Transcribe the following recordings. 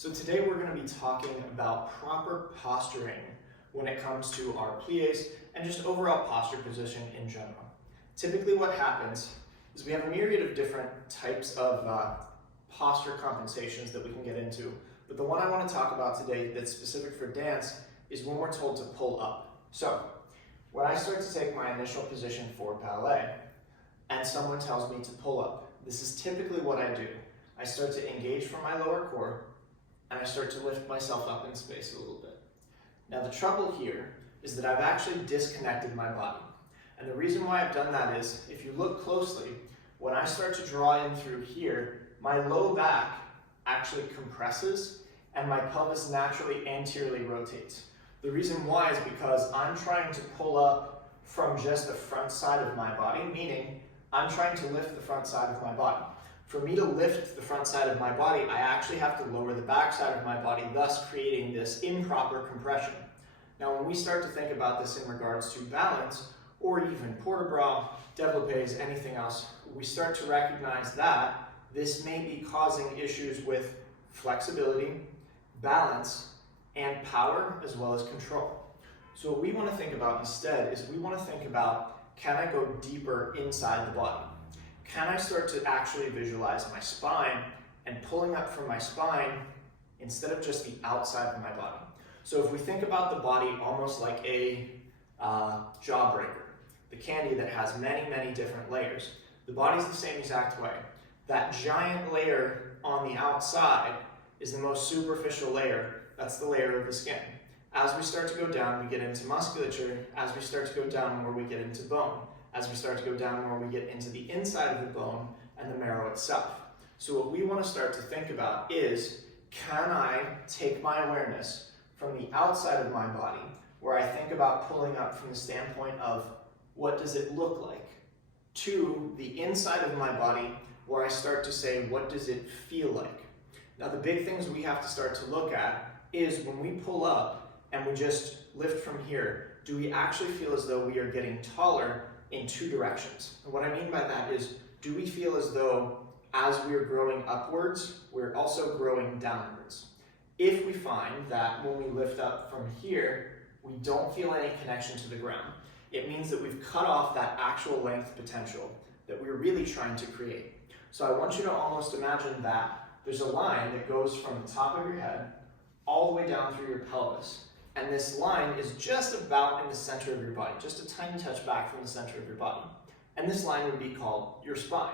So today we're going to be talking about proper posturing when it comes to our plies and just overall posture position in general. Typically what happens is we have a myriad of different types of posture compensations that we can get into, but the one I want to talk about today that's specific for dance is when we're told to pull up. So when I start to take my initial position for ballet and someone tells me to pull up, this is typically what I do. I start to engage from my lower core and I start to lift myself up in space a little bit. Now the trouble here is that I've actually disconnected my body. And the reason why I've done that is, if you look closely, when I start to draw in through here, my low back actually compresses and my pelvis naturally anteriorly rotates. The reason why is because I'm trying to pull up from just the front side of my body, meaning I'm trying to lift the front side of my body. For me to lift the front side of my body, I actually have to lower the back side of my body, thus creating this improper compression. Now, when we start to think about this in regards to balance, or even port de bras, développés, anything else, we start to recognize that this may be causing issues with flexibility, balance, and power, as well as control. So what we want to think about instead is we want to think about, can I go deeper inside the body? Can I start to actually visualize my spine and pulling up from my spine instead of just the outside of my body? So if we think about the body almost like a jawbreaker, the candy that has many, many different layers, the body's the same exact way. That giant layer on the outside is the most superficial layer. That's the layer of the skin. As we start to go down, we get into musculature. As we start to go down more, we get into bone. As we start to go down more, we get into the inside of the bone and the marrow itself. So what we want to start to think about is, can I take my awareness from the outside of my body, where I think about pulling up from the standpoint of what does it look like, to the inside of my body, where I start to say, what does it feel like? Now the big things we have to start to look at is when we pull up and we just lift from here, do we actually feel as though we are getting taller in two directions? And what I mean by that is, do we feel as though as we're growing upwards, we're also growing downwards? If we find that when we lift up from here, we don't feel any connection to the ground, it means that we've cut off that actual length potential that we're really trying to create. So I want you to almost imagine that there's a line that goes from the top of your head all the way down through your pelvis. And this line is just about in the center of your body, just a tiny touch back from the center of your body. And this line would be called your spine.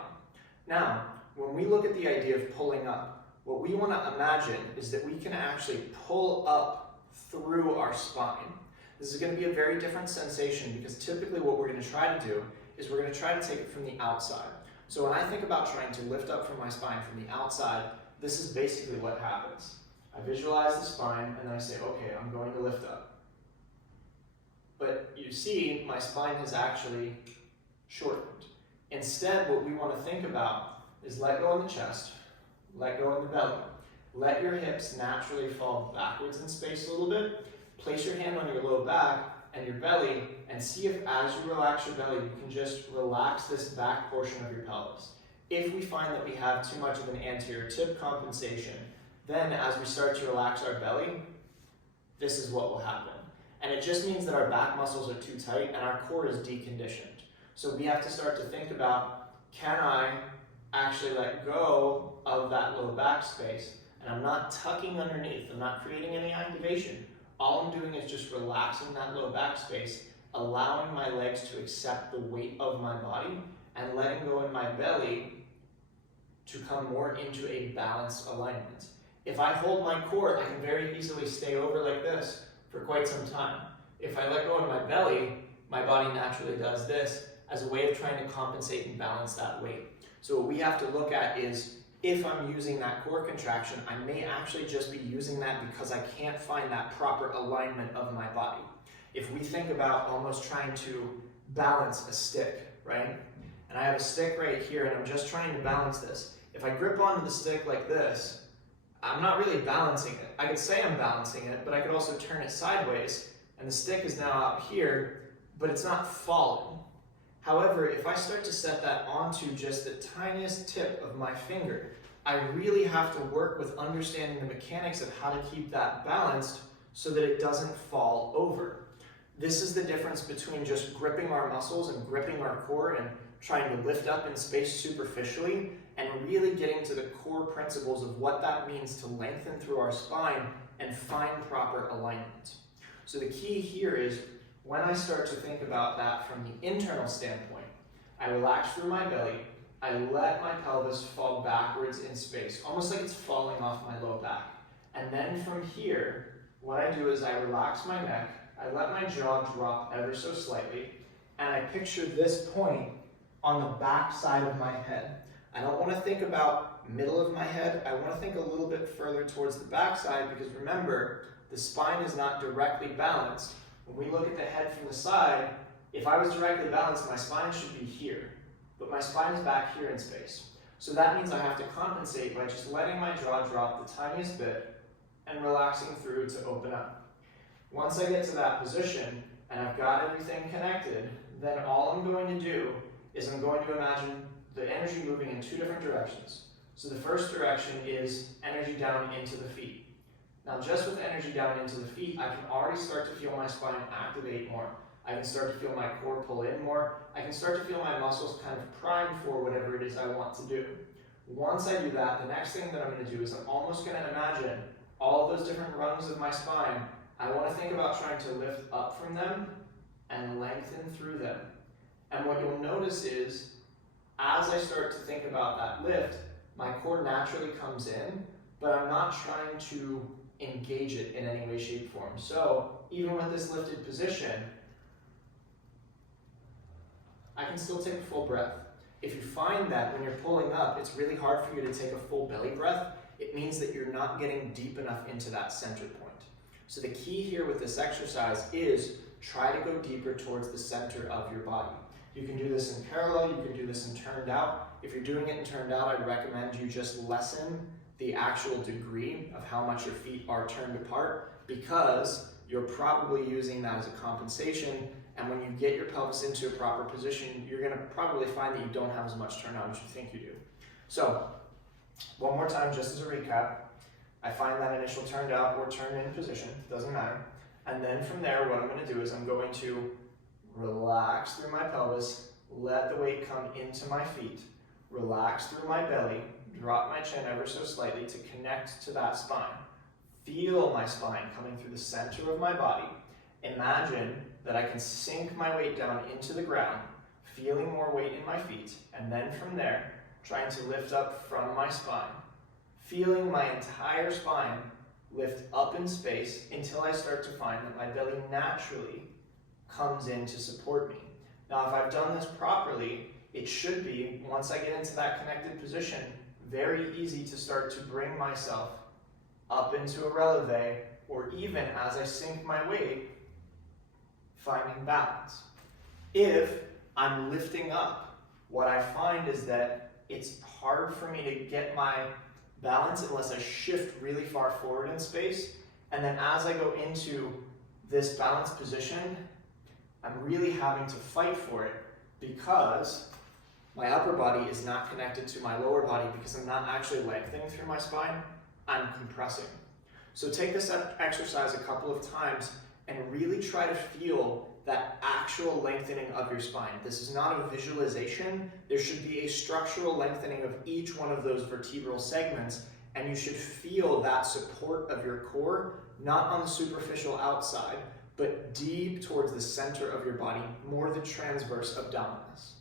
Now, when we look at the idea of pulling up, what we want to imagine is that we can actually pull up through our spine. This is going to be a very different sensation because typically what we're going to try to do is we're going to try to take it from the outside. So when I think about trying to lift up from my spine from the outside, this is basically what happens. I visualize the spine and then I say, okay, I'm going to lift up. But you see, my spine has actually shortened. Instead, what we want to think about is let go in the chest, let go in the belly. Let your hips naturally fall backwards in space a little bit. Place your hand on your low back and your belly and see if as you relax your belly, you can just relax this back portion of your pelvis. If we find that we have too much of an anterior tip compensation, then as we start to relax our belly, this is what will happen. And it just means that our back muscles are too tight and our core is deconditioned. So we have to start to think about, can I actually let go of that low back space? And I'm not tucking underneath, I'm not creating any activation. All I'm doing is just relaxing that low back space, allowing my legs to accept the weight of my body and letting go in my belly to come more into a balanced alignment. If I hold my core, I can very easily stay over like this for quite some time. If I let go in my belly, my body naturally does this as a way of trying to compensate and balance that weight. So what we have to look at is, if I'm using that core contraction, I may actually just be using that because I can't find that proper alignment of my body. If we think about almost trying to balance a stick, right? And I have a stick right here and I'm just trying to balance this. If I grip onto the stick like this, I'm not really balancing it. I could say I'm balancing it, but I could also turn it sideways and the stick is now out here, but it's not falling. However, if I start to set that onto just the tiniest tip of my finger, I really have to work with understanding the mechanics of how to keep that balanced so that it doesn't fall over. This is the difference between just gripping our muscles and gripping our core and trying to lift up in space superficially, and really getting to the core principles of what that means to lengthen through our spine and find proper alignment. So the key here is, when I start to think about that from the internal standpoint, I relax through my belly, I let my pelvis fall backwards in space, almost like it's falling off my low back. And then from here, what I do is I relax my neck, I let my jaw drop ever so slightly, and I picture this point on the back side of my head. I don't want to think about middle of my head, I want to think a little bit further towards the back side, because remember, the spine is not directly balanced. When we look at the head from the side, if I was directly balanced, my spine should be here, but my spine is back here in space. So that means I have to compensate by just letting my jaw drop the tiniest bit and relaxing through to open up. Once I get to that position and I've got everything connected, then all I'm going to do is I'm going to imagine the energy moving in two different directions. So the first direction is energy down into the feet. Now, just with energy down into the feet, I can already start to feel my spine activate more. I can start to feel my core pull in more. I can start to feel my muscles kind of prime for whatever it is I want to do. Once I do that, the next thing that I'm going to do is I'm almost going to imagine all those different rungs of my spine. I want to think about trying to lift up from them and lengthen through them. And what you'll notice is, as I start to think about that lift, my core naturally comes in, but I'm not trying to engage it in any way, shape, form. So even with this lifted position, I can still take a full breath. If you find that when you're pulling up, it's really hard for you to take a full belly breath, it means that you're not getting deep enough into that center point. So the key here with this exercise is try to go deeper towards the center of your body. You can do this in parallel, you can do this in turned out. If you're doing it in turned out, I'd recommend you just lessen the actual degree of how much your feet are turned apart, because you're probably using that as a compensation, and when you get your pelvis into a proper position, you're gonna probably find that you don't have as much turn out as you think you do. So, one more time, just as a recap, I find that initial turned out or turned in position, doesn't matter. And then from there, what I'm gonna do is I'm going to relax through my pelvis, let the weight come into my feet, relax through my belly, drop my chin ever so slightly to connect to that spine. Feel my spine coming through the center of my body. Imagine that I can sink my weight down into the ground, feeling more weight in my feet, and then from there, trying to lift up from my spine, feeling my entire spine lift up in space until I start to find that my belly naturally comes in to support me. Now, if I've done this properly, it should be, once I get into that connected position, very easy to start to bring myself up into a releve, or even as I sink my weight, finding balance. If I'm lifting up, what I find is that it's hard for me to get my balance unless I shift really far forward in space, and then as I go into this balanced position, I'm really having to fight for it because my upper body is not connected to my lower body, because I'm not actually lengthening through my spine, I'm compressing. So take this exercise a couple of times and really try to feel that actual lengthening of your spine. This is not a visualization. There should be a structural lengthening of each one of those vertebral segments, and you should feel that support of your core, not on the superficial outside, but deep towards the center of your body, more the transverse abdominis.